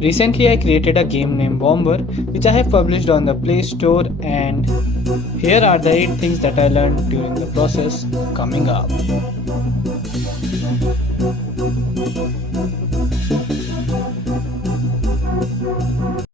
Recently I created a game named Bomber which I have published on the Play Store, and here are the 8 things that I learned during the process coming up.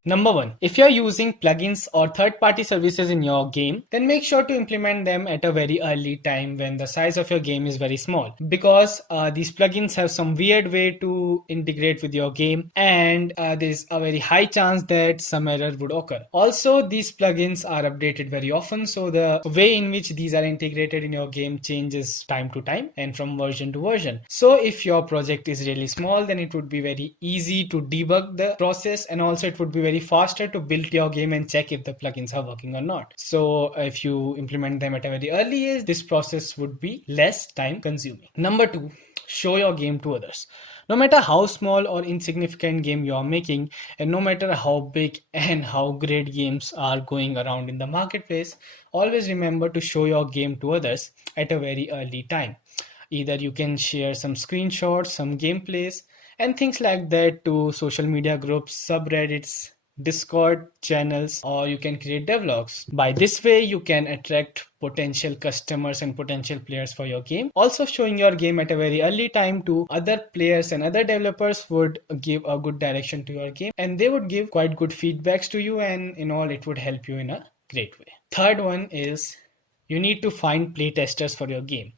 Number 1. If you are using plugins or third-party services in your game, then make sure to implement them at a very early time when the size of your game is very small, because these plugins have some weird way to integrate with your game, and there's a very high chance that some error would occur. Also, these plugins are updated very often, so the way in which these are integrated in your game changes time to time and from version to version. So if your project is really small, then it would be very easy to debug the process, and also it would be very faster to build your game and check if the plugins are working or not. So if you implement them at a very early age, this process would be less time consuming. Number 2, show your game to others. No matter how small or insignificant game you are making, and no matter how big and how great games are going around in the marketplace, always remember to show your game to others at a very early time. Either you can share some screenshots, some gameplays, and things like that to social media groups, subreddits, Discord channels, or you can create devlogs. By this way, you can attract potential customers and potential players for your game. Also, showing your game at a very early time to other players and other developers would give a good direction to your game, and they would give quite good feedbacks to you, and in all, it would help you in a great way. Third one is you need to find playtesters for your game.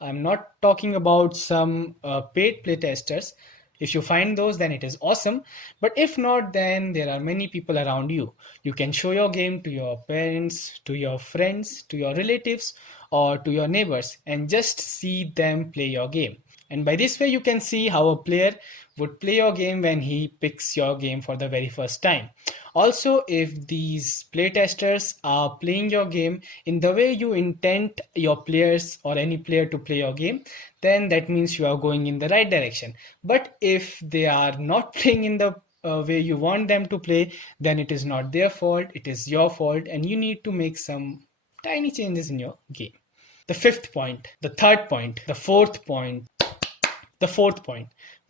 I'm not talking about some paid playtesters. If you find those, then it is awesome. But if not, then there are many people around you. You can show your game to your parents, to your friends, to your relatives, or to your neighbors, and just see them play your game. And by this way, you can see how a player would play your game when he picks your game for the very first time. Also, if these playtesters are playing your game in the way you intend your players or any player to play your game, then that means you are going in the right direction. But if they are not playing in the way you want them to play, then it is not their fault, it is your fault, and you need to make some tiny changes in your game. The fifth point, the third point, the fourth point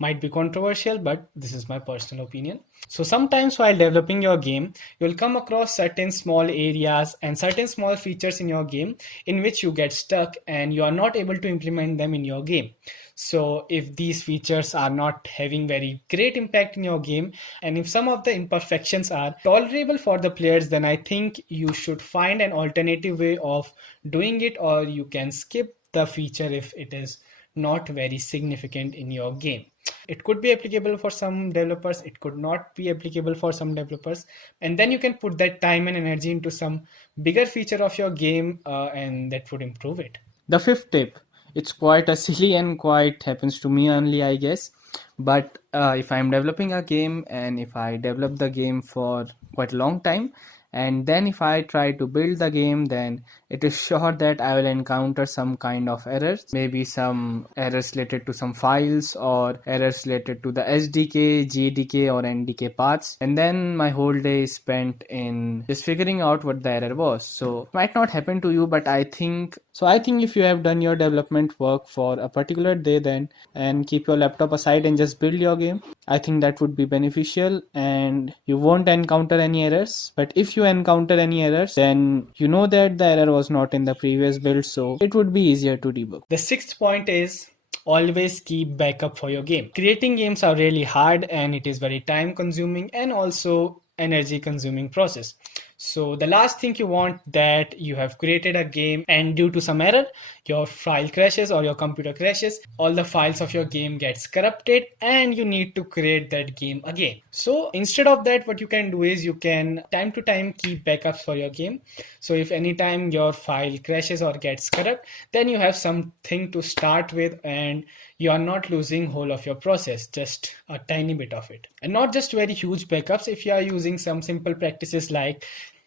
might be controversial, but this is my personal opinion. So sometimes while developing your game, you'll come across certain small areas and certain small features in your game in which you get stuck and you are not able to implement them in your game. So if these features are not having very great impact in your game, and if some of the imperfections are tolerable for the players, then I think you should find an alternative way of doing it, or you can skip the feature if it is not very significant in your game. It could be applicable for some developers, it could not be applicable for some developers, and then you can put that time and energy into some bigger feature of your game, and that would improve it. The fifth tip, it's quite a silly and quite happens to me only, I guess, but if I'm developing a game and if I develop the game for quite a long time, and then if I try to build the game, then it is sure that I will encounter some kind of errors, maybe some errors related to some files or errors related to the SDK, JDK or NDK paths, and then my whole day is spent in just figuring out what the error was. So it might not happen to you, but I think if you have done your development work for a particular day then and keep your laptop aside and just build your game, I think that would be beneficial and you won't encounter any errors. But if you encounter any errors, then you know that the error was not in the previous build, so it would be easier to debug. The sixth point is always keep backup for your game. Creating games are really hard and it is very time consuming and also energy consuming process. So the last thing you want that you have created a game and due to some error your file crashes or your computer crashes, all the files of your game gets corrupted and you need to create that game again. So instead of that, what you can do is you can time to time keep backups for your game. So if anytime your file crashes or gets corrupt, then you have something to start with and you are not losing whole of your process, just a tiny bit of it. And not just very huge backups. If you are using some simple practices like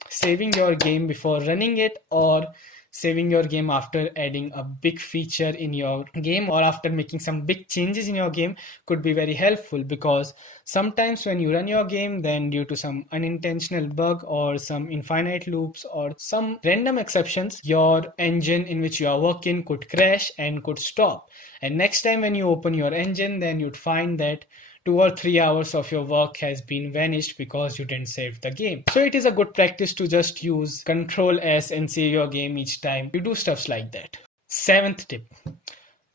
saving your game before running it or saving your game after adding a big feature in your game or after making some big changes in your game could be very helpful, because sometimes when you run your game, then due to some unintentional bug or some infinite loops or some random exceptions, your engine in which you are working could crash and could stop. And next time when you open your engine, then you'd find that 2 or 3 hours of your work has been vanished because you didn't save the game. So it is a good practice to just use Control S and save your game each time you do stuffs like that. 7th tip.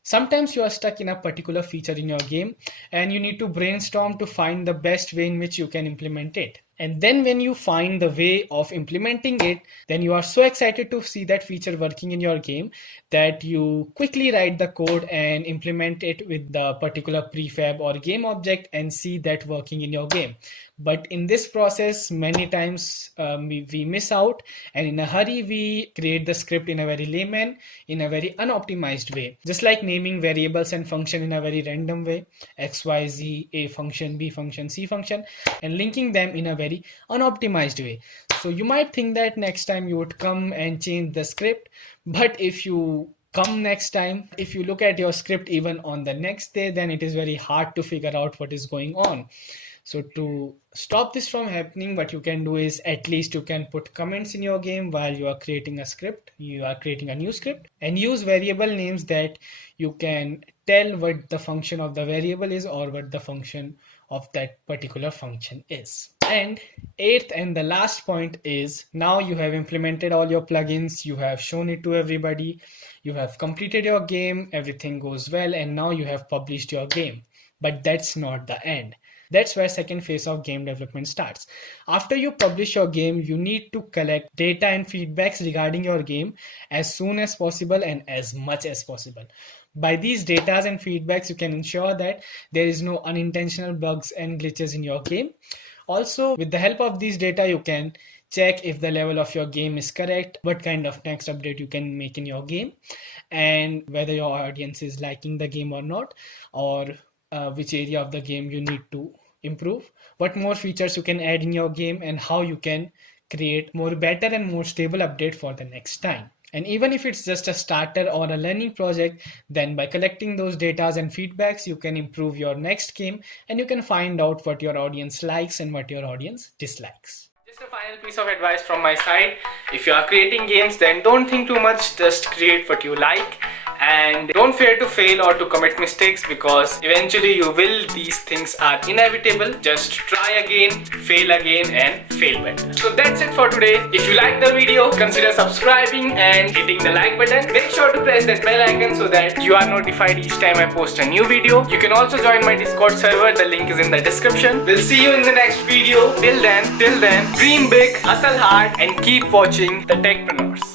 Sometimes you are stuck in a particular feature in your game and you need to brainstorm to find the best way in which you can implement it. And then when you find the way of implementing it, then you are so excited to see that feature working in your game that you quickly write the code and implement it with the particular prefab or game object and see that working in your game. But in this process, many times we miss out, and in a hurry, we create the script in a very layman, in a very unoptimized way. Just like naming variables and function in a very random way, X, Y, Z, A function, B function, C function, and linking them in a very unoptimized way. So you might think that next time you would come and change the script, but if you come next time, if you look at your script even on the next day, then it is very hard to figure out what is going on. So to stop this from happening, what you can do is at least you can put comments in your game while you are creating a script, you are creating a new script, and use variable names that you can tell what the function of the variable is or what the function of that particular function is. And 8th and the last point is, now you have implemented all your plugins, you have shown it to everybody, you have completed your game, everything goes well, and now you have published your game. But that's not the end. That's where second phase of game development starts. After you publish your game, you need to collect data and feedbacks regarding your game as soon as possible and as much as possible. By these data and feedbacks, you can ensure that there is no unintentional bugs and glitches in your game. Also, with the help of these data, you can check if the level of your game is correct, what kind of next update you can make in your game, and whether your audience is liking the game or not, or which area of the game you need to improve, what more features you can add in your game, and how you can create more better and more stable update for the next time. And even if it's just a starter or a learning project, then by collecting those data and feedbacks, you can improve your next game and you can find out what your audience likes and what your audience dislikes. Just a final piece of advice from my side. If you are creating games, then don't think too much, just create what you like. And don't fear to fail or to commit mistakes, because eventually you will. These things are inevitable. Just try again, and fail better. So that's it for today. If you like the video, consider subscribing and hitting the like button. Make sure to press that bell icon so that you are notified each time I post a new video. You can also join my Discord server. The link is in the description. We'll see you in the next video. Till then, dream big, hustle hard, and keep watching The Techpreneurs.